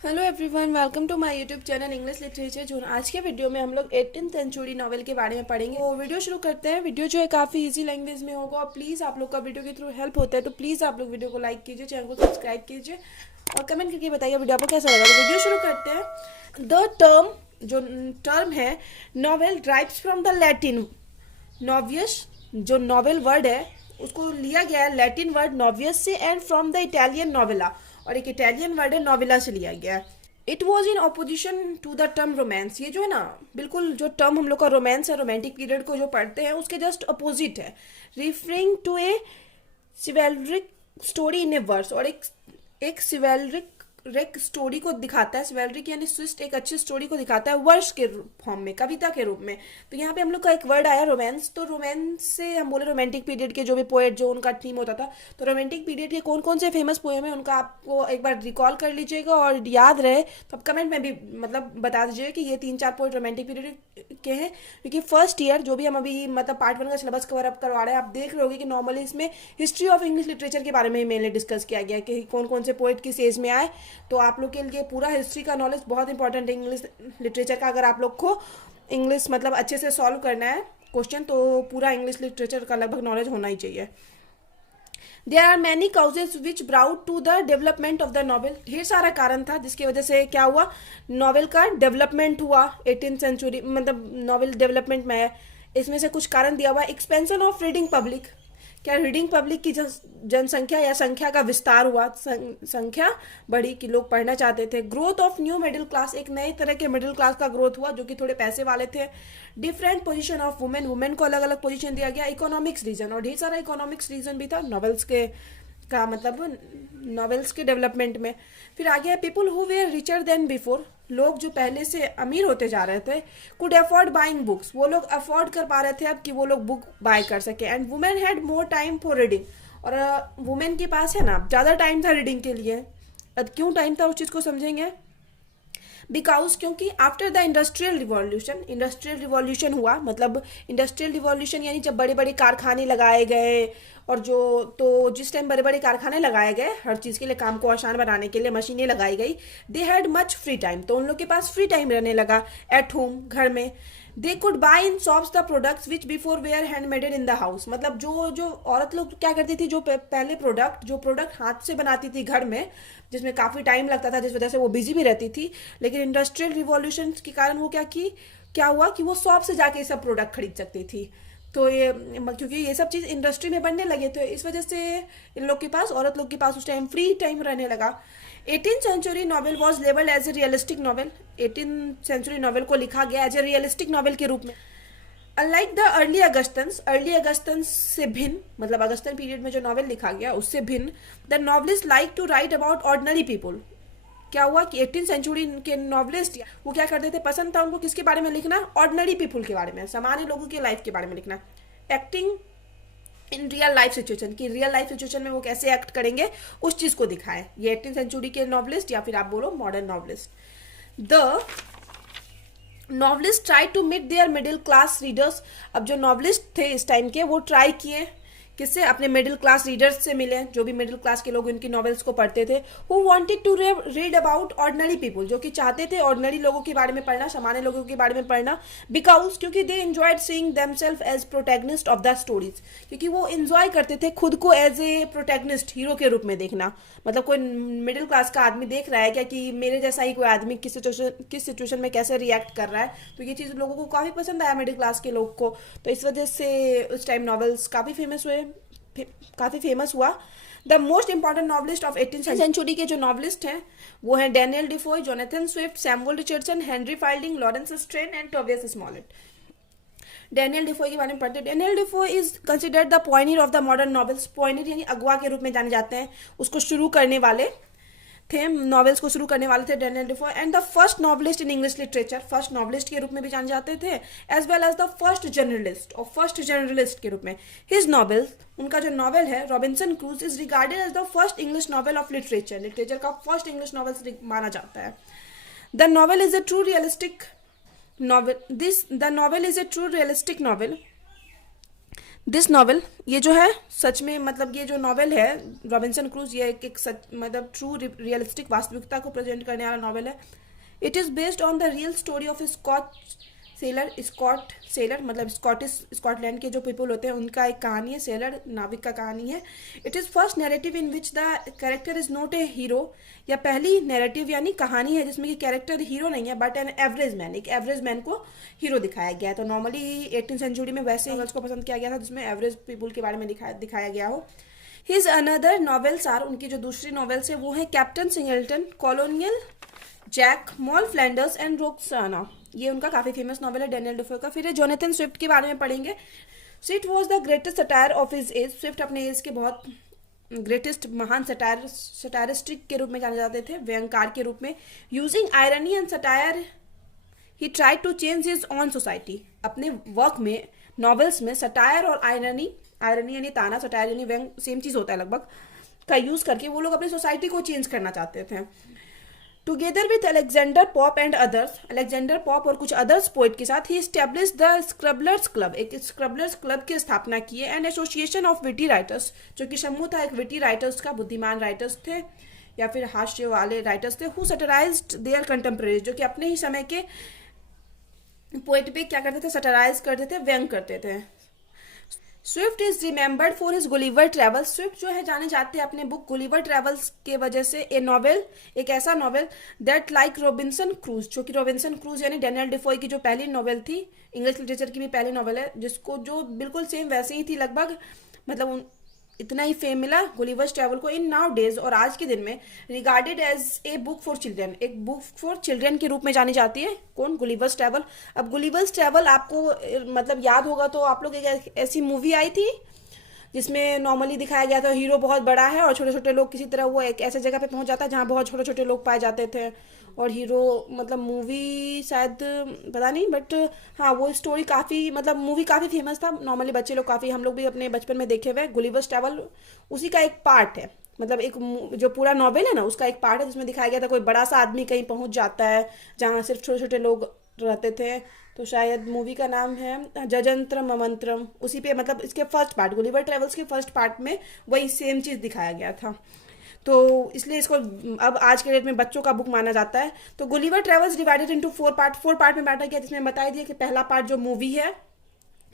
Hello everyone, welcome to my YouTube channel English literature zone. आज के video में हम लोग 18th सेंचुरी नॉवेल के बारे में पढ़ेंगे। तो वीडियो शुरू करते हैं। वीडियो जो है काफ़ी इजी लैंग्वेज में होगा और प्लीज़ आप लोग का वीडियो के थ्रू हेल्प होता है तो प्लीज़ आप लोग वीडियो को लाइक कीजिए, चैनल को सब्सक्राइब कीजिए और कमेंट करके बताइए वीडियो आपको कैसा लगा। तो वीडियो शुरू करते हैं। द टर्म है novel drives from the Latin novius. जो नॉवेल वर्ड है उसको लिया गया है लैटिन वर्ड नॉवियस से and from the Italian novella, और एक इटालियन वर्ड है नोवेला से लिया गया है। It was in opposition to the term romance. ये जो है ना, बिल्कुल जो टर्म हम लोग का रोमांस है, रोमांटिक पीरियड को जो पढ़ते हैं उसके जस्ट अपोजिट है। Referring to a chivalric story in a verse, और एक सिवेलरिक स्टोरी को दिखाता है। सिवेलरिक यानी स्विस्ट, एक अच्छी स्टोरी को दिखाता है वर्ष के फॉर्म में, कविता के रूप में। तो यहाँ पे हम लोग का एक वर्ड आया रोमांस। तो रोमांस से हम बोले रोमांटिक पीरियड के जो भी पोएट जो उनका थीम होता था, तो रोमांटिक पीरियड के कौन कौन से फेमस पोएम है उनका आपको एक बार रिकॉल कर लीजिएगा और याद रहे तो आप कमेंट में भी मतलब बता दीजिएगा कि ये 3-4 पोएट रोमांटिक पीरियड के हैं। क्योंकि फर्स्ट ईयर जो भी हम अभी मतलब पार्ट 1 का सिलेबस कवर अप करवा रहे हैं, आप देख रहे होगे कि नॉर्मली इसमें हिस्ट्री ऑफ इंग्लिश लिटरेचर के बारे में ही मेनली डिस्कस किया गया कि कौन कौन से पोएट किस एज में आए। तो आप लोग के लिए पूरा हिस्ट्री का नॉलेज बहुत इंपॉर्टेंट है इंग्लिश लिटरेचर का। अगर आप लोग को इंग्लिश मतलब अच्छे से सॉल्व करना है क्वेश्चन, तो पूरा इंग्लिश लिटरेचर का लगभग नॉलेज होना ही चाहिए। There are many causes which brought to the development of the novel. ढेर सारा कारण था जिसकी वजह से क्या हुआ, नॉवेल का डेवलपमेंट हुआ 18th सेंचुरी, मतलब नॉवेल डेवलपमेंट में है। इसमें से कुछ कारण दिया हुआ। एक्सपेंशन ऑफ रीडिंग पब्लिक, क्या रीडिंग पब्लिक की जनसंख्या या संख्या का विस्तार हुआ, संख्या बढ़ी कि लोग पढ़ना चाहते थे। Growth of new middle class, एक नए तरह के मिडिल क्लास का ग्रोथ हुआ जो कि थोड़े पैसे वाले थे। Different position of women, women को अलग अलग पोजीशन दिया गया। इकोनॉमिक्स रीजन, और ढेर सारा इकोनॉमिक्स रीजन भी था नॉवेल्स के का मतलब नॉवेल्स के डेवलपमेंट में। फिर आगे है people who were richer than before, लोग जो पहले से अमीर होते जा रहे थे। कुड अफोर्ड बाइंग बुक्स, वो लोग अफोर्ड कर पा रहे थे अब कि वो लोग बुक बाय कर सके। And women had more time for reading, और वुमेन के पास है ना ज़्यादा टाइम था रीडिंग के लिए। अब क्यों टाइम था उस चीज़ को समझेंगे। बिकॉज क्योंकि आफ्टर द इंडस्ट्रियल रिवॉल्यूशन हुआ, मतलब इंडस्ट्रियल रिवॉल्यूशन यानी जब बड़े बड़े कारखाने लगाए गए, और जो तो जिस टाइम बड़े बड़े कारखाने लगाए गए हर चीज़ के लिए, काम को आसान बनाने के लिए मशीनें लगाई गई, they had much free time, तो उन लोग के पास फ्री टाइम रहने लगा एट होम, घर में। They could buy in shops the products which before were handmaded in the house, मतलब जो जो औरत लोग क्या करती थी, जो पहले प्रोडक्ट हाथ से बनाती थी घर में, जिसमें काफ़ी टाइम लगता था जिस वजह से वो बिजी भी रहती थी। लेकिन इंडस्ट्रियल रिवॉल्यूशन के कारण वो क्या हुआ कि वो शॉप से जाके सब प्रोडक्ट खरीद सकती थी। तो ये क्योंकि ये सब चीज़ इंडस्ट्री में बनने लगे, तो इस वजह से इन लोग के पास, औरत लोग के पास उस टाइम फ्री टाइम रहने लगा। 18th century novel was label as a realistic novel, 18th century novel को लिखा गया एज ए रियलिस्टिक नॉवेल के रूप में। अनलाइक द अर्ली अगस्तंस से भिन्न, मतलब अगस्तन पीरियड में जो नॉवेल लिखा गया उससे भिन्न, the novelist like to write about ordinary people. क्या हुआ कि 18th सेंचुरी के नॉवलिस्ट वो क्या करते थे, पसंद था उनको किसके बारे में लिखना, ऑर्डिनरी पीपल के बारे में, सामान्य लोगों की लाइफ के बारे में लिखना। Acting in real life situation, की रियल लाइफ सिचुएशन में वो कैसे एक्ट करेंगे उस चीज़ को दिखाएं। ये 18th सेंचुरी के नॉवलिस्ट या फिर आप बोलो modern novelist. The novelist try to meet their middle class readers, अब जो नॉवलिस्ट थे इस टाइम के वो ट्राई किए किससे, अपने मिडिल क्लास रीडर्स से मिले, जो भी मिडिल क्लास के लोग उनकी नॉवेल्स को पढ़ते थे। Who wanted to read about ordinary people, जो कि चाहते थे ऑर्डिनरी लोगों के बारे में पढ़ना, सामान्य लोगों के बारे में पढ़ना। बिकॉज क्योंकि they enjoyed seeing themself as protagonist of the stories, क्योंकि वो एंजॉय करते थे खुद को एज ए प्रोटैगनिस्ट, हीरो के रूप में देखना। मतलब कोई मिडिल क्लास का आदमी देख रहा है क्या कि मेरे जैसा ही कोई आदमी किस सिचुएशन में कैसे रिएक्ट कर रहा है, तो ये चीज़ लोगों को काफ़ी पसंद आया मिडिल क्लास के लोग को। तो इस वजह से उस टाइम नॉवेल्स काफ़ी फेमस हुआ। The most important novelist of 18th century के जो नॉवलिस्ट हैं वो हैं Daniel Defoe, Jonathan Swift, Samuel Richardson, Henry Fielding, Laurence Sterne and Tobias Smollett. Daniel Defoe के बारे में पढ़ते हैं। Daniel Defoe is considered the pioneer of the modern novels, pioneer यानी अगवा के रूप में जाने जाते हैं, उसको शुरू करने वाले थे, नॉवेल्स को शुरू करने वाले थे Daniel Defoe. And the first novelist in English literature, first novelist के रूप में भी जाने जाते थे, as well as the first journalist, और फर्स्ट जर्नलिस्ट के रूप में। हिज नॉवेल, उनका जो नॉवेल है Robinson Crusoe, is regarded as the first English novel of literature का फर्स्ट इंग्लिश नॉवेल माना जाता है। The novel is a true realistic novel, the novel is a true realistic novel this novel, ये जो है सच में मतलब ये जो नॉवल है रॉबिन्सन क्रूज, ये एक सच मतलब ट्रू रियलिस्टिक वास्तविकता को प्रेजेंट करने वाला नॉवल है। It is based on the real story of Scot sailor मतलब स्कॉटलैंड के जो पीपल होते हैं उनका एक कहानी है। सेलर नाविक का कहानी है। It is first narrative in which the character is not a hero, या पहली नैरेटिव यानी कहानी है जिसमें कि कैरेक्टर हीरो नहीं है बट एन एवरेज मैन, एक एवरेज मैन को हीरो दिखाया गया है। तो नॉर्मली 18th सेंचुरी में वैसे नॉवेल्स को पसंद किया गया था जिसमें एवरेज पीपल के बारे में दिखाया गया हो। हिज अनदर नॉवेल्स आर, उनकी जो दूसरी नॉवेल्स है वो है captain Singleton, colonial Jack, Moll Flanders and Roxana, ये उनका काफ़ी फेमस नॉवल है डेनियल डिफो का। फिर जोनाथन स्विफ्ट के बारे में पढ़ेंगे। Swift was the greatest satire of his age, Swift अपने एज के बहुत ग्रेटेस्ट महान सटायरिस्टिक के रूप में जाने जाते थे, व्यंगकार के रूप में। Using irony and satire he try to change his own society, अपने वर्क में नॉवेल्स में सटायर और आयरनी यानी ताना, सटायर यानी व्यंग सेम चीज़ होता है लगभग, का यूज़ करके वो लोग अपनी सोसाइटी को चेंज करना चाहते थे। Together with Alexander Pope and others, Alexander Pope और कुछ अदर्स पोइट के साथ ही एस्टेब्लिश द स्क्रबलर्स क्लब, एक स्क्रबलर्स क्लब की स्थापना की है। And association of witty writers, जो कि समूह था एक विटी राइटर्स का, बुद्धिमान राइटर्स थे या फिर हास्य वाले राइटर्स थे। हु सटराइज्ड देयर कंटेम्परेरीज, जो कि अपने ही समय के पोइट पे क्या करते थे, सटराइज करते थे, व्यंग करते थे। Swift is remembered for his Gulliver travels, Swift जो है जाने जाते हैं अपने बुक गुलिवर ट्रेवल्स के वजह से। ए नॉवेल, एक ऐसा novel that like Robinson cruise, जो कि रॉबिन्सन क्रूज यानी डेनियल डिफोय की जो पहली नॉवेल थी, इंग्लिश लिटरेचर की भी पहली नॉवेल है, जिसको जो बिल्कुल सेम वैसे ही थी लगभग, मतलब इतना ही फेम मिला गुलिवर्स ट्रैवल को इन नाउ डेज, और आज के दिन में regarded as a book for children, एक बुक फॉर चिल्ड्रन के रूप में जानी जाती है। कौन? Gulliver's travel. अब गुलिवर्स ट्रैवल आपको मतलब याद होगा तो आप लोग एक ऐसी मूवी आई थी जिसमें नॉर्मली दिखाया गया था हीरो बहुत बड़ा है और छोटे छोटे लोग किसी तरह वो एक ऐसे जगह पे पहुंच जाता है जहाँ बहुत छोटे छोटे लोग पाए जाते थे, और हीरो मतलब मूवी शायद पता नहीं बट हाँ वो स्टोरी काफ़ी मतलब मूवी काफ़ी फेमस था, नॉर्मली बच्चे लोग काफ़ी, हम लोग भी अपने बचपन में देखे हुए। गुलिवर्स ट्रैवल उसी का एक पार्ट है, मतलब एक जो पूरा नॉवेल है ना उसका एक पार्ट है जिसमें दिखाया गया था कोई बड़ा सा आदमी कहीं पहुंच जाता है जहाँ सिर्फ छोटे छोटे लोग रहते थे। तो शायद मूवी का नाम है जजंत्र ममंत्रम, उसी पे मतलब इसके फर्स्ट पार्ट गुलिवर ट्रेवल्स के फर्स्ट पार्ट में वही सेम चीज़ दिखाया गया था, तो इसलिए इसको अब आज के डेट में बच्चों का बुक माना जाता है। तो Gulliver travels divided into 4 part में बांटा गया, जिसमें बताया दिया कि पहला पार्ट जो मूवी है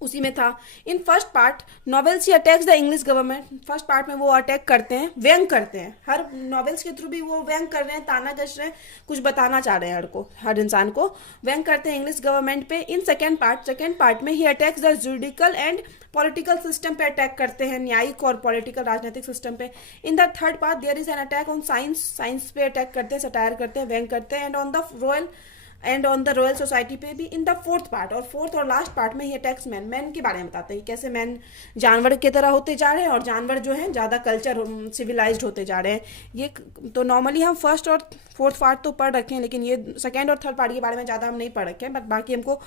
उसी में था। In first part novels he attacks the English government, first part में वो अटैक करते हैं, व्यंग करते हैं, हर नॉवेल्स के थ्रू भी वो व्यंग कर रहे हैं, ताना कस रहे हैं, कुछ बताना चाह रहे हैं हर इंसान को, व्यंग करते हैं इंग्लिश गवर्नमेंट पे। इन सेकेंड पार्ट में ही attacks the judicial and political system पे अटैक करते हैं, न्यायिक और पॉलिटिकल राजनीतिक सिस्टम पे। In the third part there is an attack on science पे अटैक करते हैं, सटायर करते हैं, व्यंग करते हैं, and on the Royal Society पे भी। इन द फोर्थ और लास्ट पार्ट में ही अटैक्स मैन के बारे में बताते हैं, कैसे मैन जानवर की तरह होते जा रहे हैं और जानवर जो हैं ज़्यादा कल्चर सिविलाइज्ड होते जा रहे हैं। ये तो नॉर्मली हम फर्स्ट और फोर्थ पार्ट तो पढ़ रखे हैं, लेकिन ये सेकेंड और थर्ड पार्ट के बारे में ज़्यादा हम नहीं पढ़ रखे हैं, बट बाकी हमको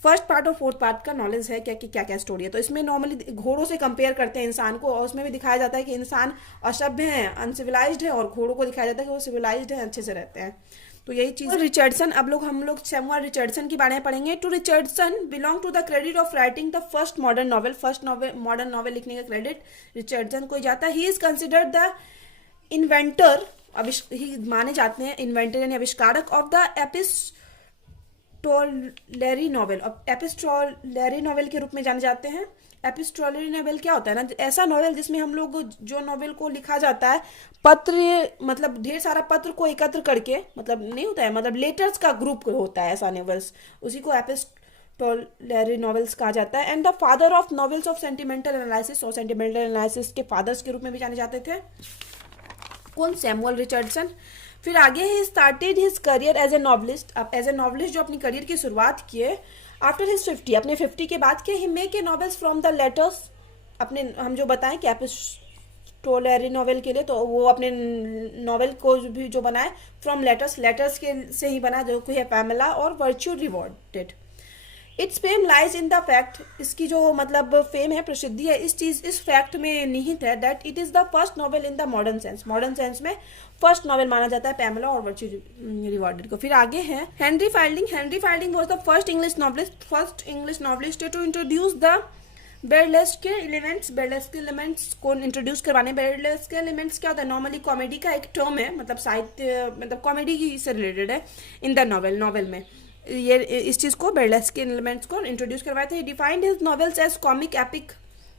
फर्स्ट पार्ट और फोर्थ पार्ट का नॉलेज है क्या क्या स्टोरी है। तो इसमें नॉर्मली घोड़ों से कंपेयर करते हैं इंसान को, और उसमें भी दिखाया जाता है कि इंसान असभ्य है, अनसिविलाइज्ड है, और घोड़ों को दिखाया जाता है कि वो सिविलाइज्ड है, अच्छे से रहते हैं। तो यही चीज़। रिचर्डसन, अब हम लोग सैमुअल रिचर्डसन के बारे में पढ़ेंगे। To Richardson belong to the credit of writing the first modern novel लिखने का क्रेडिट रिचर्डसन को ही जाता है। He is considered the inventor, ही माने जाते हैं इन्वेंटर यानी आविष्कारक ऑफ द एपिस्टोलरी नॉवेल के रूप में जाने जाते हैं। एपिस्टोलरी नॉवेल क्या होता है ना, ऐसा नॉवेल जिसमें हम लोग जो नॉवेल को लिखा जाता है पत्र, मतलब ढेर सारा पत्र को एकत्र करके, मतलब नहीं होता है, मतलब लेटर्स का ग्रुप होता है ऐसा नॉवेल्स, उसी को एपिस्टोलरी नॉवेल्स कहा जाता है। And the father of novels of sentimental analysis, और सेंटिमेंटल एनालिसिस के फादर्स के रूप में भी जाने जाते थे। कौन? Samuel Richardson. फिर आगे he started his career as a novelist, अब एज ए नॉवलिस्ट जो अपनी करियर की शुरुआत किए आफ्टर हिज 50, अपने 50 के बाद के he make a novels from the letters, अपने हम जो बताएं कि एपिस्टोलरी नॉवेल के लिए, तो वो अपने नॉवेल को भी जो बनाए फ्रॉम लेटर्स के से ही बना, जो कि है पैमेला और virtue rewarded. It's fame lies in the fact, इसकी जो मतलब फेम है, प्रसिद्धि है, इस फैक्ट में निहित है that it is the first novel in the modern sense में फर्स्ट नॉवेल माना जाता है पैमेला और वर्च्यू रिवॉर्डेड को। फिर आगे है Henry Fielding. Henry Fielding was the first English novelist to introduce the burlesque के एलिमेंट्स को इंट्रोड्यूस करवाने। बेरलेस्क के एलिमेंट्स क्या होता है, नॉर्मली कॉमेडी का एक टर्म है, मतलब साहित्य, मतलब कॉमेडी से रिलेटेड है इन द नॉवेल में। ये इस चीज़ को, बेरलेस्क के एलिमेंट्स को इंट्रोड्यूस करवाए थे। Defined his novels as comic epic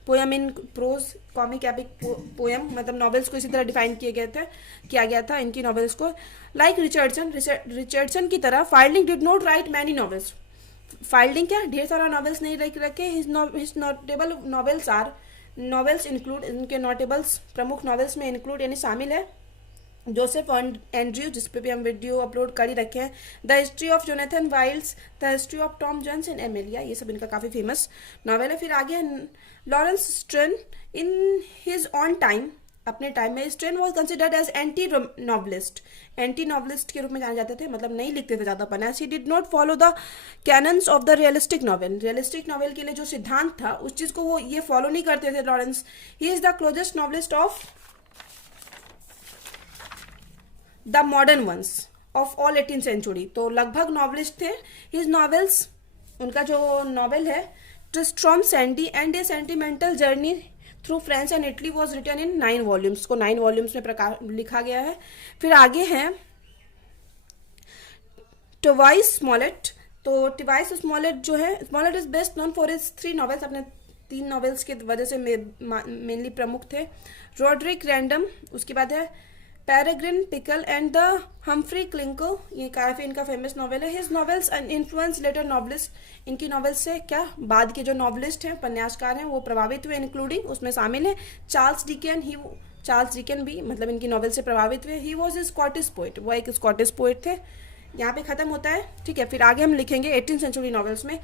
poem in prose. Comic epic poem मतलब नॉवेल्स को इसी तरह डिफाइन किया गया था इनकी नॉवेल्स को। लाइक रिचर्डसन की तरह Fielding did not write many novels. Fielding क्या, ढेर सारा नॉवेल्स नहीं रखे। हिज नोटेबल नॉवेल्स इंक्लूड, इनके नोटेबल्स प्रमुख नॉवेल्स में इंक्लूड यानी शामिल है जोसेफ एंड्रयू, जिस पे भी हम वीडियो अपलोड कर ही रखे हैं, the history of Jonathan Wild's, the history of Tom Jones and Amelia, ये सब इनका काफ़ी फेमस नॉवेल है। फिर आगे Laurence Sterne in his own time, अपने टाइम में Sterne was considered as anti novelist के रूप में जाने जाते थे, मतलब नहीं लिखते थे ज़्यादा पन्ना। He did not follow the canons of the realistic novel के लिए जो सिद्धांत था उस चीज़ को वो ये फॉलो नहीं करते थे Laurence. He is the closest novelist of the modern ones of all 18th century, तो लगभग नॉवलिस्ट थे। हिज नॉवेल्स, उनका जो नॉवेल है Tristram Shandy and a sentimental journey through France and Italy was written in 9 volumes, को 9 volumes में लिखा गया है। फिर आगे हैं टोवाइस स्मॉलेट, तो टिवाइस स्मॉलेट जो है, Smollett is best known for his 3 novels, अपने 3 नॉवेल्स की वजह से मेनली प्रमुख थे। रॉड्रिक रैंडम, उसके बाद है Peregrine Pickle and the Humphry Clinker, ये काफ़ी इनका फेमस नॉवेल है। His novels influence later novelist, इनकी नॉवेल्स से क्या बाद के जो नॉवलिस्ट हैं, उपन्यासकार हैं, वो प्रभावित हुए, इंक्लूडिंग उसमें शामिल है चार्ल्स डिकन भी मतलब इनकी नॉवेल से प्रभावित हुए। He was a Scottish poet, वो एक स्कॉटिश पोइट थे। यहाँ पे खत्म होता है, ठीक है। फिर आगे हम लिखेंगे 18th सेंचुरी नॉवेल्स में।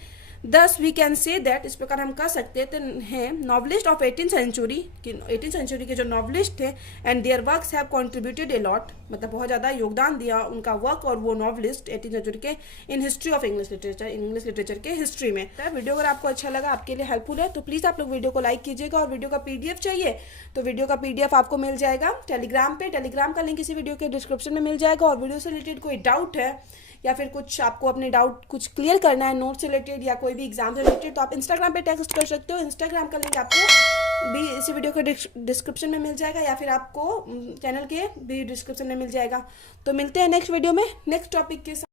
दस वी कैन से दैट, इस प्रकार हम कह सकते हैं नॉवलिस्ट ऑफ 18th सेंचुरी के जो नॉवलिस्ट थे and there works have contributed a lot, मतलब बहुत ज़्यादा योगदान दिया उनका वर्क और वो नॉवलिस्ट 18th सेंचुरी के in history of English literature के हिस्ट्री में। तो वीडियो अगर आपको अच्छा लगा, आपके लिए हेल्पफुल है, तो प्लीज़ आप लोग वीडियो को लाइक कीजिएगा। और वीडियो का PDF चाहिए तो वीडियो का PDF आपको मिल जाएगा टेलीग्राम पे। टेलीग्राम का लिंक इसी वीडियो के डिस्क्रिप्शन में मिल जाएगा। और वीडियो से रिलेटेड कोई डाउट है या फिर कुछ आपको अपने डाउट कुछ क्लियर करना है नोट से रिलेटेड या कोई भी एग्जाम से रिलेटेड, तो आप इंस्टाग्राम पे टेक्स्ट कर सकते हो। इंस्टाग्राम का लिंक आपको भी इसी वीडियो के डिस्क्रिप्शन में मिल जाएगा या फिर आपको चैनल के भी डिस्क्रिप्शन में मिल जाएगा। तो मिलते हैं नेक्स्ट वीडियो में नेक्स्ट टॉपिक के साथ।